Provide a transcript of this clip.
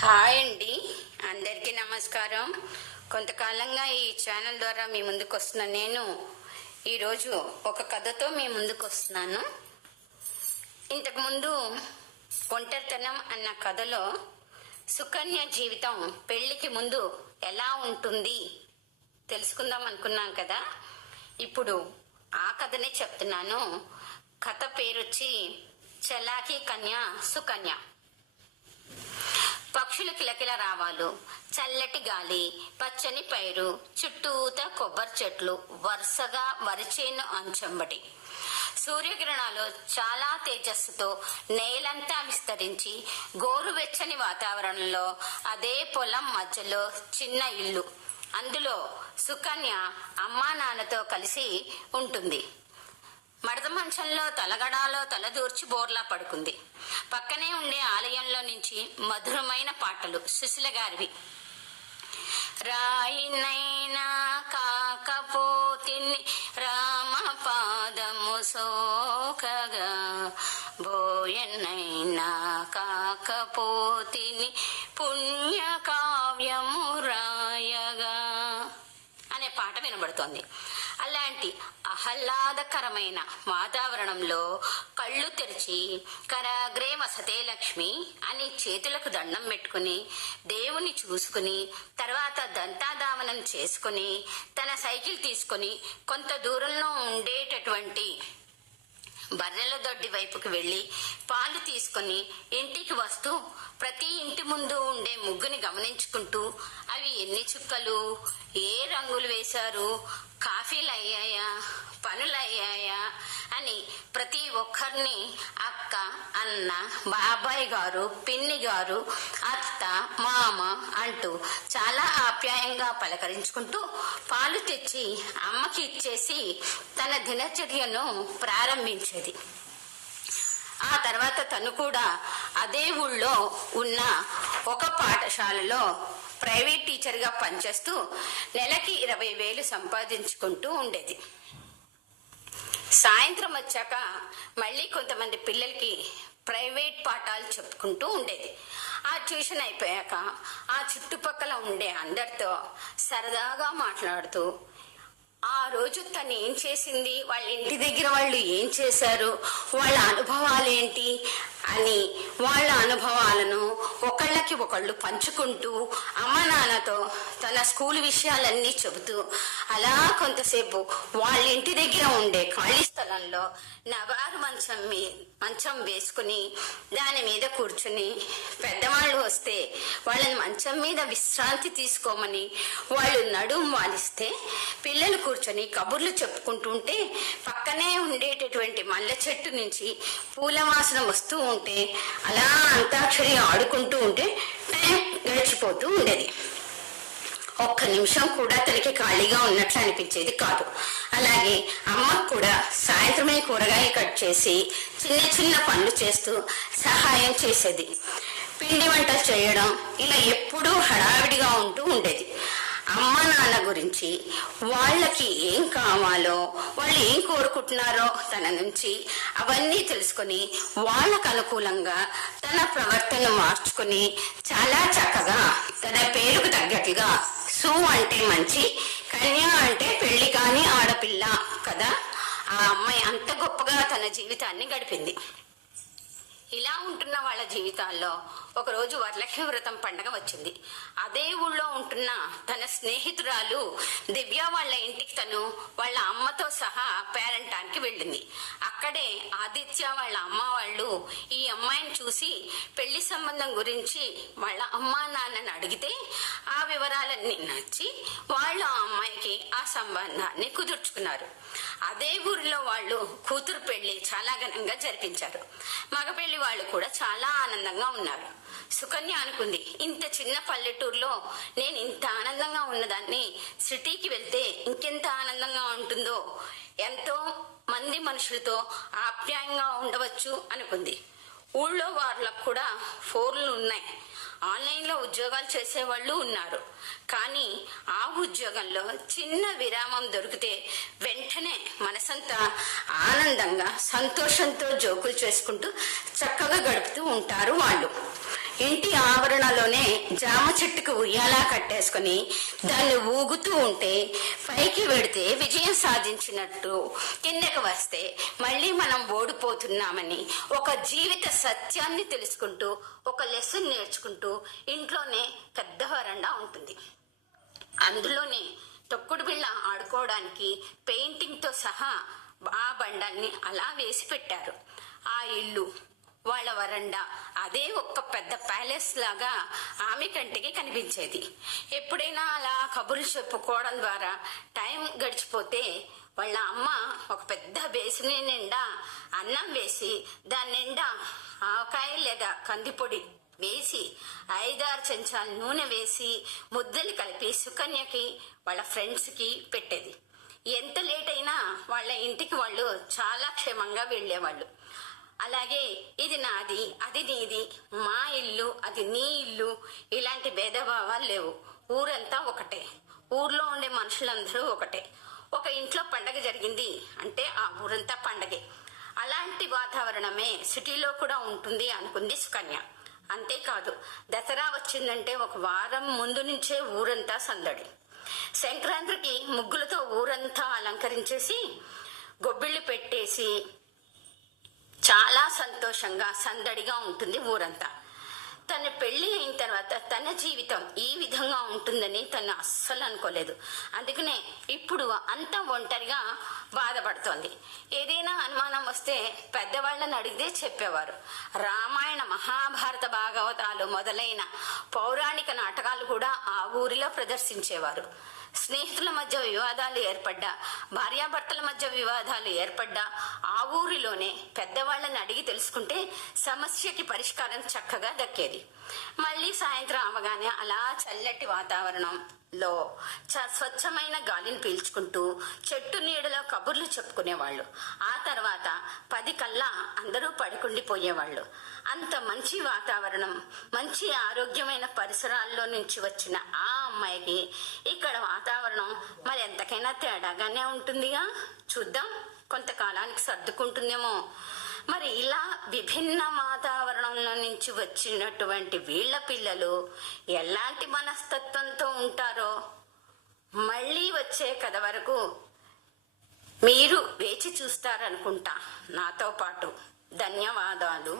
Hi అండి. అందరికీ నమస్కారం. కొంతకాలంగా ఈ ఛానల్ ద్వారా మీ ముందుకు వస్తున్న నేను ఈరోజు ఒక కథతో మీ ముందుకు వస్తున్నాను ఇంతకుముందు ఒంటరితనం అన్న కథలో సుకన్య జీవితం పెళ్ళికి ముందు ఎలా ఉంటుంది తెలుసుకుందాం అనుకున్నాం కదా. ఇప్పుడు ఆ కథనే చెప్తున్నాను. కథ పేరొచ్చి చలాకీ కన్య సుకన్య. పక్షుల కిలకిల రావాలు. చల్లటి గాలి పచ్చని పైరు చుట్టూతా కొబ్బరి చెట్లు వరుసగా వరిచేను అంచంబటి. సూర్యకిరణాలు చాలా తేజస్సుతో నేలంతా విస్తరించి గోరువెచ్చని వాతావరణంలో అదే పొలం మధ్యలో చిన్న ఇల్లు. అందులో సుకన్య అమ్మా నాన్నతో కలిసి ఉంటుంది. మడత మంచంలో తలగడాలో తలదూర్చి బోర్లా పడుకుంది. పక్కనే ఉండే ఆలయంలో నుంచి మధురమైన పాటలు సుశీల గారివి. రాయినైనా కాకపోతిని రామ పాదము సోకగా బోయనైనా కాకపోతిని పుణ్య కావ్యము రాయగా అనే పాట వినబడుతోంది. అలాంటి ఆహ్లాదకరమైన వాతావరణంలో కళ్ళు తెరిచి కరాగ్రే వసతే లక్ష్మి అని చేతులకు దండం పెట్టుకుని దేవుని చూసుకుని తర్వాత దంతాదావనం చేసుకుని తన సైకిల్ తీసుకుని కొంత దూరంలో ఉండేటటువంటి బర్రెల దొడ్డి వైపుకి వెళ్ళి పాలు తీసుకొని ఇంటికి వస్తూ ప్రతి ఇంటి ముందు ఉండే ముగ్గుని గమనించుకుంటూ అవి ఎన్ని చుక్కలు ఏ రంగులు వేశారు కాఫీలు అయ్యాయా పనులు అయ్యాయా అని ప్రతి ఒక్కరిని అక్క అన్న బాబాయ్ గారు పిన్ని గారు అత్త మామ అంటూ చాలా ఆప్యాయంగా పలకరించుకుంటూ పాలు తెచ్చి అమ్మకి ఇచ్చేసి తన దినచర్యను ప్రారంభించేది ఆ తర్వాత తను కూడా అదే ఊళ్ళో ఉన్న ఒక పాఠశాలలో ప్రైవేట్ టీచర్గా పనిచేస్తూ నెలకి ఇరవై వేలు సంపాదించుకుంటూ ఉండేది. సాయంత్రం వచ్చాక మళ్ళీ కొంతమంది పిల్లలకి ప్రైవేట్ పాఠాలు చెప్పుకుంటూ ఉండేది. ఆ ట్యూషన్ అయిపోయాక ఆ చుట్టుపక్కల ఉండే అందరితో సరదాగా మాట్లాడుతూ ఆ రోజు తను ఏం చేసింది? వాళ్ళ ఇంటి దగ్గర వాళ్ళు ఏం చేశారు? వాళ్ళ అనుభవాలు ఏంటి అని వాళ్ళ అనుభవాలను ఒకళ్ళకి ఒకళ్ళు పంచుకుంటూ అమ్మ నాన్నతో తన స్కూల్ విషయాలన్నీ చెబుతూ అలా కొంతసేపు వాళ్ళ ఇంటి దగ్గర ఉండే ఖాళీ స్థలంలో నవారు మంచం మీ మంచం వేసుకుని దాని మీద కూర్చుని పెద్దవాళ్ళు వస్తే వాళ్ళని మంచం మీద విశ్రాంతి తీసుకోమని వాళ్ళు నడుం వాలిస్తే పిల్లలు కూర్చొని కబుర్లు చెప్పుకుంటుంటే పక్కనే ఉండేటటువంటి మల్లె చెట్టు నుంచి పూల వాసన వస్తూ ఉంటే అలా అంతాక్షరి ఆడుకుంటూ ఉంటే టైం గడిచిపోతూ ఉండేది. ఒక్క నిమిషం కూడా తనకి ఖాళీగా ఉన్నట్లు అనిపించేది కాదు. అలాగే అమ్మకు కూడా సాయంత్రమే కూరగాయ కట్ చేసి చిన్న చిన్న పనులు చేస్తూ సహాయం చేసేది. పిండి వంటలు చేయడం ఇలా ఎప్పుడూ హడావిడిగా ఉంటూ ఉండేది. అమ్మ నాన్న గురించి వాళ్ళకి ఏం కావాలో వాళ్ళు ఏం కోరుకుంటున్నారో తన నుంచి అవన్నీ తెలుసుకొని వాళ్ళకు అనుకూలంగా తన ప్రవర్తన మార్చుకుని చాలా చక్కగా తన పేరుకు తగ్గట్టుగా సు అంటే మంచి కన్య అంటే పెళ్ళి కాని ఆడపిల్ల కదా. ఆ అమ్మాయి అంత గొప్పగా తన జీవితాన్ని గడిపింది. ఇలా ఉంటున్న వాళ్ళ జీవితాల్లో ఒకరోజు వరలక్ష్మి వ్రతం పండగ వచ్చింది. అదే ఊళ్ళో ఉంటున్న తన స్నేహితురాలు దివ్య వాళ్ళ ఇంటికి తను వాళ్ళ అమ్మతో సహా పేరంటానికి వెళ్ళింది. అక్కడే ఆదిత్య వాళ్ళ అమ్మ వాళ్ళు ఈ అమ్మాయిని చూసి పెళ్ళి సంబంధం గురించి వాళ్ళ అమ్మా నాన్నని అడిగితే ఆ వివరాలన్నీ నచ్చి వాళ్ళు ఆ అమ్మాయికి ఆ సంబంధాన్ని కుదుర్చుకున్నారు. అదే ఊరిలో వాళ్ళు కూతురు పెళ్ళి చాలా ఘనంగా జరిపించారు. మగ పెళ్ళి వాళ్ళు కూడా చాలా ఆనందంగా ఉన్నారు. సుకన్య అనుకుంది ఇంత చిన్న పల్లెటూరులో నేను ఇంత ఆనందంగా ఉన్నదాన్ని సిటీకి వెళ్తే ఇంకెంత ఆనందంగా ఉంటుందో ఎంతో మంది మనుషులతో ఆప్యాయంగా ఉండవచ్చు అనుకుంది. ఊళ్ళో వాళ్ళకు కూడా ఫోన్లు ఉన్నాయి. ఆన్లైన్లో ఉద్యోగాలు చేసేవాళ్ళు ఉన్నారు. కానీ ఆ ఉద్యోగంలో చిన్న విరామం దొరికితే వెంటనే మనసంతా ఆనందంగా సంతోషంతో జోకులు చేసుకుంటూ చక్కగా గడుపుతూ ఉంటారు వాళ్ళు. ఇంటి ఆవరణలోనే జామ చెట్టుకు ఉయ్యాలా కట్టేసుకుని దాన్ని ఊగుతూ ఉంటే పైకి వెడితే విజయం సాధించినట్టు కిందకి వస్తే మళ్ళీ మనం ఓడిపోతున్నామని ఒక జీవిత సత్యాన్ని తెలుసుకుంటూ ఒక లెసన్ నేర్చుకుంటూ ఇంట్లోనే పెద్ద వరండా ఉంటుంది. అందులోనే తొక్కుడు బిళ్ళ ఆడుకోవడానికి పెయింటింగ్తో సహా ఆ బండాన్ని అలా వేసి పెట్టారు. ఆ ఇల్లు వాళ్ళ వరండా. అదే ఒక్క పెద్ద ప్యాలెస్ లాగా ఆమె కంటికి కనిపించేది. ఎప్పుడైనా అలా కబుర్లు చెప్పుకోవడం ద్వారా టైం గడిచిపోతే వాళ్ళ అమ్మ ఒక పెద్ద బేసిని నిండా అన్నం వేసి దాని నిండా ఆవకాయ లేదా కందిపొడి వేసి ఐదారు చెంచాలు నూనె వేసి ముద్దలు కలిపి సుకన్యకి వాళ్ళ ఫ్రెండ్స్కి పెట్టేది. ఎంత లేట్ అయినా వాళ్ళ ఇంటికి వాళ్ళు చాలా క్షేమంగా వెళ్ళేవాళ్ళు. అలాగే ఇది నాది అది నీది మా ఇల్లు అది నీ ఇల్లు. ఇలాంటి భేదభావాలు లేవు. ఊరంతా ఒకటే. ఊర్లో ఉండే మనుషులందరూ ఒకటే. ఒక ఇంట్లో పండగ జరిగింది అంటే ఆ ఊరంతా పండగే. అలాంటి వాతావరణమే సిటీలో కూడా ఉంటుంది అనుకుంది సుకన్య. అంతేకాదు దసరా వచ్చిందంటే ఒక వారం ముందు నుంచే ఊరంతా సందడి. సంక్రాంతికి ముగ్గులతో ఊరంతా అలంకరించేసి గొబ్బిళ్ళు పెట్టేసి చాలా సంతోషంగా సందడిగా ఉంటుంది ఊరంతా. తన పెళ్ళి అయిన తర్వాత తన జీవితం ఈ విధంగా ఉంటుందని తను అస్సలు అనుకోలేదు. అందుకనే ఇప్పుడు అంత ఒంటరిగా బాధపడుతోంది. ఏదైనా అనుమానం వస్తే పెద్దవాళ్ళని అడిగితే చెప్పేవారు. రామాయణ మహాభారత భాగవతాలు మొదలైన పౌరాణిక నాటకాలు కూడా ఆ ఊరిలో ప్రదర్శించేవారు. స్నేహితుల మధ్య వివాదాలు ఏర్పడ్డా భార్యాభర్తల మధ్య వివాదాలు ఏర్పడ్డా ఆ ఊరిలోనే పెద్దవాళ్ళని అడిగి తెలుసుకుంటే సమస్యకి పరిష్కారం చక్కగా దక్కేది. మళ్ళీ సాయంత్రం అవగానే అలా చల్లటి వాతావరణం చ స్వచ్ఛమైన గాలిని పీల్చుకుంటూ చెట్టు నీడలో కబుర్లు చెప్పుకునేవాళ్ళు. ఆ తర్వాత పది కల్లా అందరూ పడుకుండిపోయేవాళ్ళు. అంత మంచి వాతావరణం మంచి ఆరోగ్యమైన పరిసరాల్లో నుంచి వచ్చిన ఆ అమ్మాయికి ఇక్కడ వాతావరణం మరి ఎంతకైనా తేడాగానే ఉంటుందిగా? చూద్దాం. కొంతకాలానికి సర్దుకుంటుందేమో. మరి ఇలా విభిన్న వాతావరణంలో నుంచి వచ్చినటువంటి వీళ్ళ పిల్లలు ఎలాంటి మనస్తత్వంతో ఉంటారో మళ్ళీ వచ్చే కథ వరకు మీరు వేచి చూస్తారనుకుంటా. నాతో పాటు ధన్యవాదాలు.